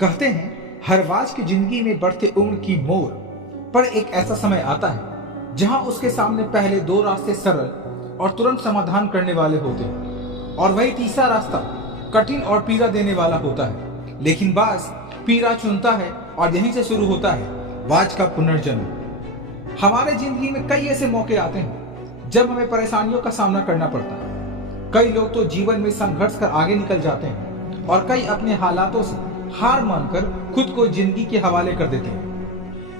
कहते हैं हर बाज की जिंदगी में बढ़ते उम्र की मोड़ पर एक ऐसा समय आता है जहां उसके सामने पहले दो रास्ते सरल और तुरंत समाधान करने वाले होते हैं और वही तीसरा रास्ता कठिन और पीड़ा देने वाला होता है। लेकिन बाज पीड़ा चुनता है और यहीं से शुरू होता है बाज का पुनर्जन्म। हमारे जिंदगी में कई ऐसे मौके आते हैं जब हमें परेशानियों का सामना करना पड़ता है। कई लोग तो जीवन में संघर्ष कर आगे निकल जाते हैं और कई अपने हालातों से हार मानकर खुद को जिंदगी के हवाले कर देते हैं।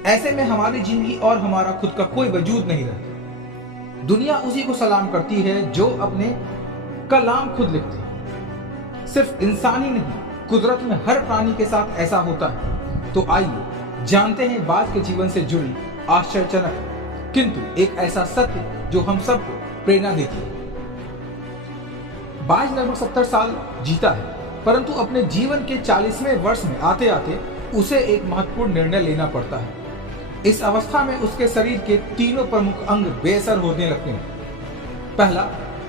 ऐसे में हमारी जिंदगी और हमारा खुद का कोई वजूद नहीं रहता। दुनिया उसी को सलाम करती है जो अपने कलाम खुद लिखते हैं। सिर्फ इंसान ही नहीं, कुदरत में हर प्राणी के साथ ऐसा होता है। तो आइए जानते हैं बाज के जीवन से जुड़ी आश्चर्यजनक किंतु एक ऐसा सत्य जो हम सबको प्रेरणा देती है। बाज लगभग 70 साल जीता है, परंतु अपने जीवन के 40वें वर्ष में आते आते उसे एक महत्वपूर्ण निर्णय लेना पड़ता है। इस अवस्था में उसके शरीर के तीनों प्रमुख अंग बेअसर होने लगते हैं। पहला,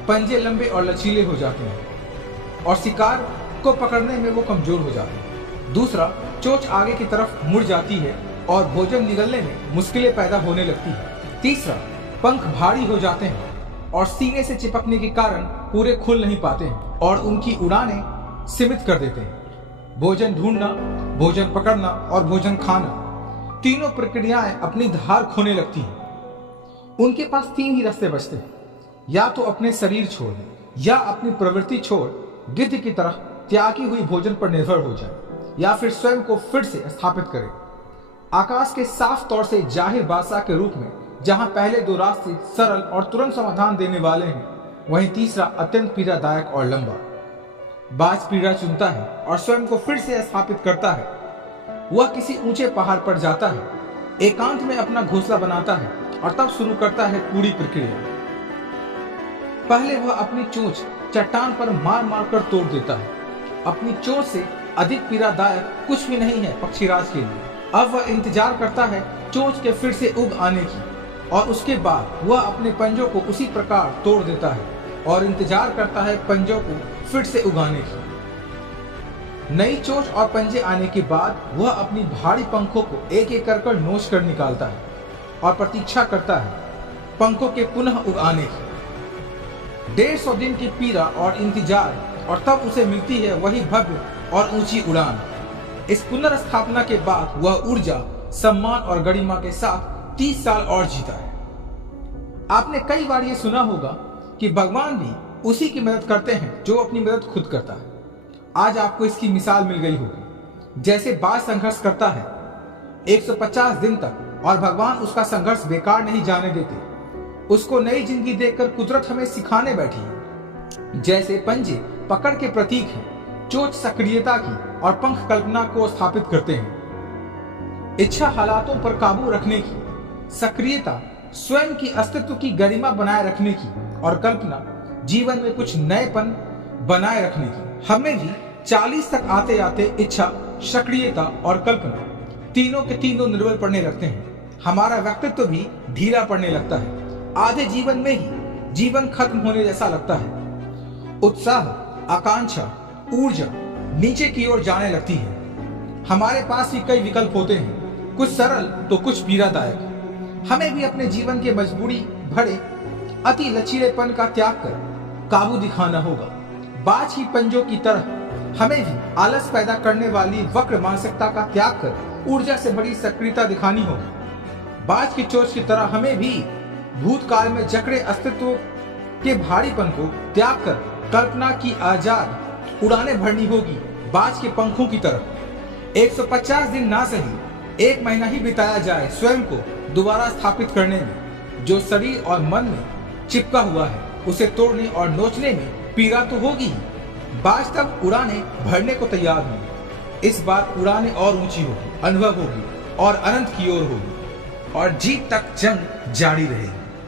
पंजे लंबे और लचीले हो जाते हैं और शिकार को पकड़ने में वो कमजोर हो जाते हैं। दूसरा, चोंच आगे की तरफ मुड़ जाती है और भोजन निगलने में मुश्किलें पैदा होने लगती है। तीसरा, पंख भारी हो जाते हैं और सीने से चिपकने के कारण पूरे खुल नहीं पाते हैं और उनकी उड़ानें सीमित कर देते हैं। भोजन ढूंढना, भोजन पकड़ना और भोजन खाना, तीनों प्रक्रियाएं अपनी धार खोने लगती हैं। उनके पास 3 ही रास्ते बचते हैं, या तो अपने शरीर छोड़ दें, या अपनी प्रवृत्ति छोड़ गिद्ध की तरह त्यागी हुई भोजन पर निर्भर हो जाए, या फिर स्वयं को फिर से स्थापित करें। आकाश के साफ तौर से जाहिर बादशाह के रूप में जहां पहले 2 रास्ते सरल और तुरंत समाधान देने वाले हैं, वहीं तीसरा अत्यंत पीड़ादायक और लंबा। बाज पीड़ा चुनता है और स्वयं को फिर से स्थापित करता है। वह किसी ऊंचे पहाड़ पर जाता है, एकांत में अपना घोंसला बनाता है और तब शुरू करता है पूरी प्रक्रिया। पहले वह अपनी चोंच चट्टान पर मार मार कर तोड़ देता है। अपनी चोंच से अधिक पीड़ादायक कुछ भी नहीं है पक्षीराज के लिए। अब वह इंतजार करता है चोंच के फिर से उग आने की और उसके बाद वह अपने पंजों को उसी प्रकार तोड़ देता है और इंतजार करता है पंजों को फिर से उगाने की। नई चोंच और पंजे आने के बाद वह अपनी भारी पंखों को एक एक कर नोच कर निकालता है और प्रतीक्षा करता है पंखों के पुनः उगाने की। 150 दिन की पीड़ा और इंतजार, और तब उसे मिलती है वही भव्य और ऊंची उड़ान। इस पुनर्स्थापना के बाद वह ऊर्जा, सम्मान और गरिमा के साथ 30 साल और जीता है। आपने कई बार ये सुना होगा कि भगवान भी उसी की मदद करते हैं जो अपनी मदद खुद करता है। आज आपको इसकी मिसाल मिल गई होगी। जैसे बाज संघर्ष करता है 150 दिन तक और भगवान उसका संघर्ष बेकार नहीं जाने देते। उसको नई जिंदगी देकर कुदरत हमें सिखाने बैठी है। जैसे पंजे पकड़ के प्रतीक हैं, चोंच सक्रियता की और पंख कल्पना को स्थापित करते हैं। इच्छा हालातों पर काबू रखने की, सक्रियता स्वयं की अस्तित्व की गरिमा बनाए रखने की और कल्पना जीवन में कुछ नएपन बनाए रखने की। हमें भी 40 तक आते आते इच्छा, सक्रियता और कल्पना तीनों के तीनों निर्बल पड़ने लगते हैं। हमारा व्यक्तित्व भी ढीला पड़ने लगता है। आधे जीवन में ही जीवन खत्म होने जैसा लगता है। उत्साह, आकांक्षा, ऊर्जा नीचे की ओर जाने लगती है। हमारे पास ही कई विकल्प होते हैं, कुछ सरल तो कुछ पीड़ादायक। हमें भी अपने जीवन के मजबूरी भरे अति लचीलेपन का त्याग कर काबू दिखाना होगा। बाज की पंजों की तरह हमें भी आलस पैदा करने वाली वक्र मानसिकता का त्याग कर ऊर्जा से भरी सक्रियता दिखानी होगी। बाज की चोंच की तरह हमें भी भूतकाल में जकड़े अस्तित्व के भारीपन को त्याग कर कल्पना की आजाद उड़ाने भरनी होगी। बाज के पंखों की तरह 150 दिन ना सही 1 महीना ही बिताया जाए स्वयं को दोबारा स्थापित करने में। जो शरीर और मन में चिपका हुआ है उसे तोड़ने और नोचने में पीड़ा तो होगी ही। बाज तब उड़ाने भरने को तैयार होगी। इस बार उड़ाने और ऊंची होगी, अनुभव होगी और अनंत की ओर होगी और जीत तक जंग जारी रहेगी।